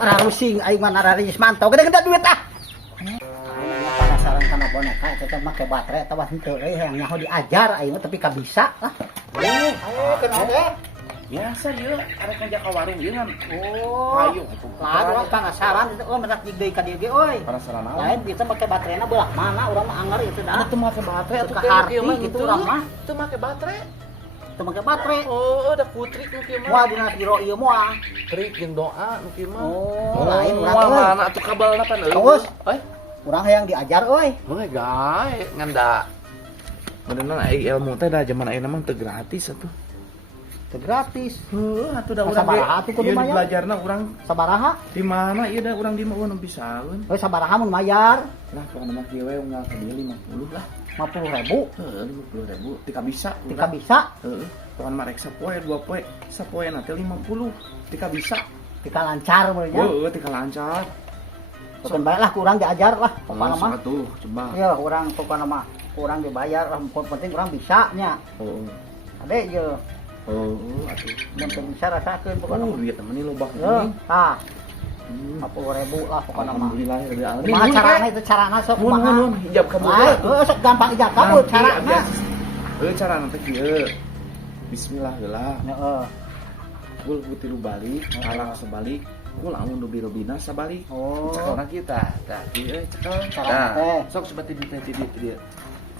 Para rusing aing mah nararis mantau gede-gede duit ah. Penasaran kana boneka eta teh make baterai eta henteu yang nyaho diajar aing mah tapi kabisa lah. Ayo kenapa? Biasa ieu arek ngajak ka warung ieu kan. Oh. Hayu Lah urang penasaran itu menak deui ka dieu ge euy. penasaran naon? Lain kita make baterainya belah mana urang mah anger itu dah. Atuh make baterai atuh Ka harti gitu urang mah. Teu make baterai. Teu make baterai. Oh, ada putrik nu kieu mah. Wah dina biro ieu moal. Trik jeung doa nu kieu mah. Oh, lain urang Wah, euy. mana atuh kabelna pan euy. Awas. Euy, Urang hayang diajar euy. boleh gae nganda. Beneran ilmu teh da zaman ayeuna mah teu gratis atuh. Teu gratis. Heuh, atuh da Masa urang baraha atuh kudu mayar? belajarna urang Sabaraha? di mana ieu da urang di mah nu bisaeun. Euy sabaraha mun mayar? Lah pokona mah kieu we unggal ka dieu 50 lah. 50.000 Heeh, 50.000 tika bisa. tika bisa, Heeh. Pokona mah rek sapoe 2 poe, sapoe na teh 50 tika bisa. tika lancar meureun nya. Heeh, tika lancar. Pokon bae lah kurang diajar lah pokona mah. Atuh, coba. Ya urang pokona mah kurang dibayar lah penting urang bisa nya. Heeh. Ade ye Heeh, atuh. mun teu bisa rasakeun pokona mah. Duit temen ini loba Heuh, geuning. tah 50.000 lah pokona mah. Alhamdulillah ya Allah. Kumaha carana itu carana sok kumaha? Mun hijab kabul. Lain, heuh sok gampang ijab kabul carana. Carana teh kieu. Bismillah heula. Heeh. Kul putilu balik, kalah sebalik. Kul amun nu birobina sabalik. Oh. Cekelna kita. Tah, ieu cekel. Carana teh. Sok seperti di dia.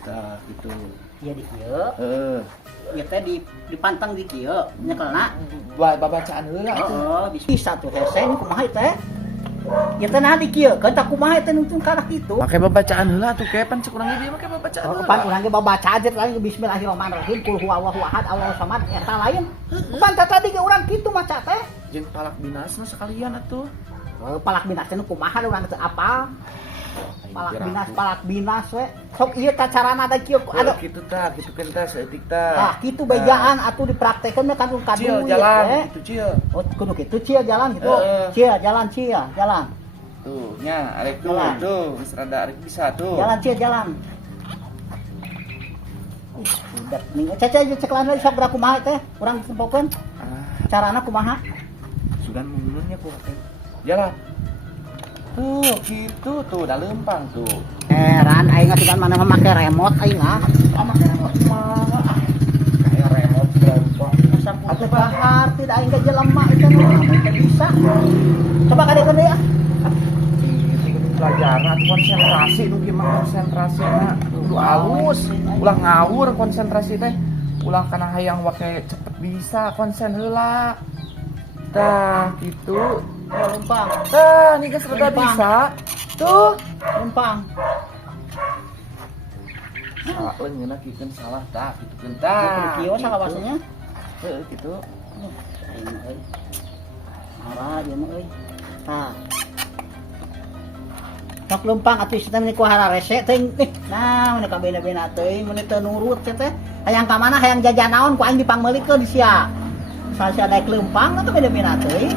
Tah, gitu. Ieu di kieu, Heeh. ieu teh dipantang di kieu, nyekelna. Babacaan heula atuh. Bisa tuh hese ini kumaha teh. Ya teh nah di kieu, kan tak kumaha teh nuntun kana kitu. Make babacaan heula atuh ke pan cekurang dia make babacaan heula. Pan urang ge babaca aja lain bismillahirrahmanirrahim qul huwallahu ahad Allahu samad eta lain. Pan tadi ge urang kitu maca teh. Jeung palak binasna sekalian atuh. Palak binas teh kumaha urang teh apal. Palak binas we. Sok ieu teh carana da kieu Ada ada. kitu tah, kitu kan tah saeutik tah. Ah kitu bejaan atuh dipraktekeun kan Cil kadu jalan we. gitu cil. Oh kudu kitu cia jalan gitu. Heeh. Cia jalan. Tuh, nya arek tuh, Jalan. tuh, geus rada arek bisa tuh. Jalan cia jalan. Udah nih, caca aja cek lain lagi sok berapa kumaha teh, urang ditempokeun. Ah, Carana kumaha? sugan munurnya ku teh. Jalan. Tuh, gitu tuh, udah lempang tuh. Heran aing sugan mana make remote aing ah. Make remote mah. Kayak remote lempang. Atuh bahar tidak aing ge jelema itu mah teu bisa. Coba kadekeun deui ah. Pelajaran konsentrasi nu gimana konsentrasina kudu alus ulah ngawur konsentrasi teh ulah kana hayang wake cepet bisa konsen heula tah gitu Lempang, tah ini geus rada bisa tuh lempang. salah leungeuna kikeun salah tah kitukeun Kudu tah kieu sakawasanya. heuh gitu Aing euy. Marah ieu mah euy. Tah. Sok lempang atuh sistem ni ku hararese teuing nah mun ka bena-bena teuing mun teu nurut teh hayang ka mana hayang jajan naon ku aing dipangmeulikeun sia sia daek lempang atuh bena-bena teuing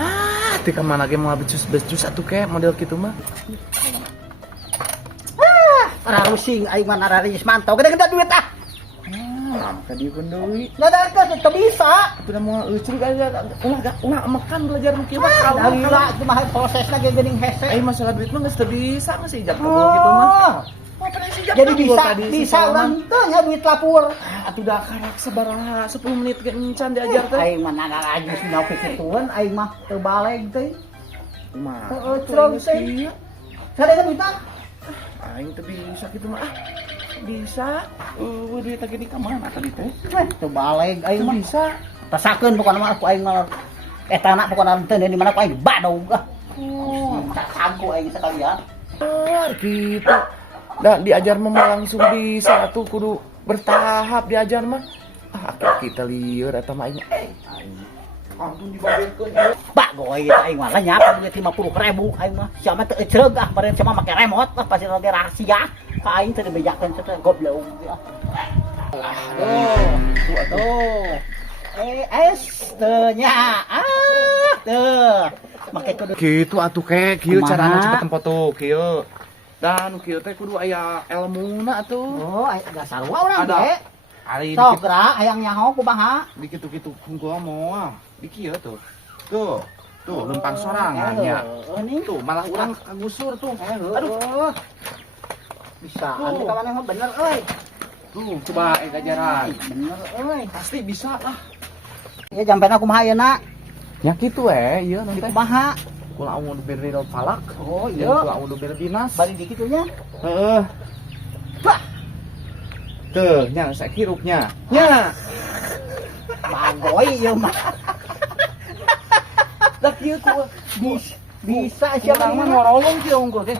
ah teu ka mana ge moal becus-becus atuh ke model kitu mah para rusing aing mah nararis mantau gede-gede duit ah ka dieu keun deui nyadarkeun teu bisa udah mau euceuk aja ulah makan belajar nu kieu mah alhamdulillah itu mah prosesna ge geuning hese ai masalah duit mah geus teu bisa mah ijab kabul gitu mah jadi bisa urang teu nya duit lapur atuh da karek sabaraha 10 menit ge encan diajar teh aing mah narajis nyau pikituan aing mah teu baleg teh kumaha Heeh, curang teh. sadaya duit ah aing teu bisa kitu mah bisa duit lagi di kamana tadi teh teu baleg aing teu mah bisa rasakeun pokona mah aku aing mah etana pokona teu di mana aku aing badog ah tak sagu aing sekalian gitu dah diajar mah langsung bisa tuh kudu bertahap diajar mah kita lieur eta mah aing ampun dibabelkeun Pak goy itu aing mah lah nyapa duit 50.000 aing mah sia mah teu eceug ah bari sia mah make remote lah pasti lagi rahasia ka aing teu dibejakeun teh goblok aduh teu nya teu make kudu gitu atuh ke kieu Kumaha? carana cepet tempo tuh kieu dan kieu teh kudu aya elmuna atuh oh dasar urang Ada. ge ari sok gerak hayang nyaho kumaha di kitu-kitu hungkul moal di kieu tuh Tuh, lempang sorangannya. Ini Tuh, malah urang kagusur tuh. aduh. Bisa, Tuh. anu ka mana mah bener euy. Tuh, coba gajaran. Bener euy. Pasti bisa lah. Ya jampena kumaha ayeuna? Ya gitu iya nanti. Kumaha? Kula a'udzu birril falak. Oh Jeung iya. kula a'udzu birril binas. Bari di kitu nya. Heeh. Wah, Tuh, nya sakirupnya. Nya. bagoy ieu mah. Da kieu ku Bisa siapa siapa mah mah ngorolong kieu unggul teh.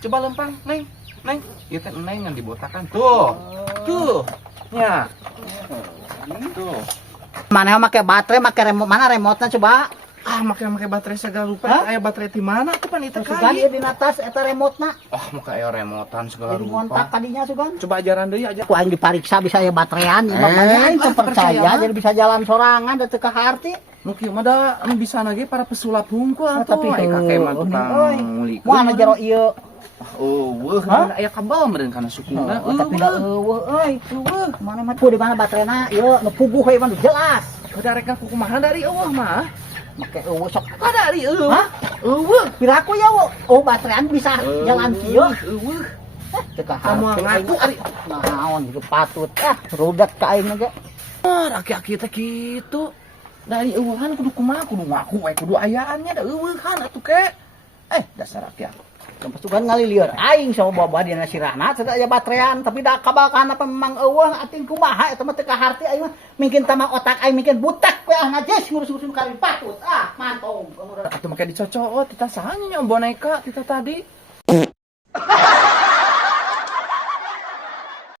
Coba lempang, Neng. Neng, ieu teh Neng ngan dibotakan. Tuh. Tuh. Nya. Tuh. Mana make baterai, make remote, mana remote-na coba? Ah, make baterai segala lupa. Hah? Aya baterai di mana tuh pan itu Sugan kali. ieu di atas eta remote-na. Oh, make aya remotan segala Jadi lupa. ngontak kadinya sugan. Coba ajaran deui aja. Ku aing dipariksa bisa ya baterean, ya makanya aing teu percaya. percaya jadi bisa jalan sorangan da teu ka harti. Nu kieu mah da anu bisa lagi para pesulap hungkul Ah, atuh. tapi Ai kakek mah tukang euy. ngulik. Moal anu jero ieu. Eueuh, Hah? aya kabel meureun kana sukuna. Tapi da eueuh euy. Mana mah ku di mana baterena ieu nu puguh we mah nu jelas. Udah rek aku kumaha dari eueuh mah. Make eueuh sok. Dari eueuh. Hah? Eueuh. Piraku ya wo. Oh baterean bisa jalan kieu. Eueuh. Teu ka Kamu harti. ngaku ari. Naon gitu patut. Rudat ka aing ge. Aki-aki teh kitu. Dari eueuhan kudu kumaha kudu ngaku we kudu ayaannya da eueuhan atuh ke. Dasar aki-aki. Tempat sugan ngalilieur aing sama bawa dina sirahna teu aya baterean tapi da kabakan apa memang eueuh ating kumaha eta mah teu ka harti aing mah mungkin tamah otak aing mungkin butak we ah najis ngurus-ngurus kali patut mantong Atuh make dicocok tita sahanya nya boneka tita tadi.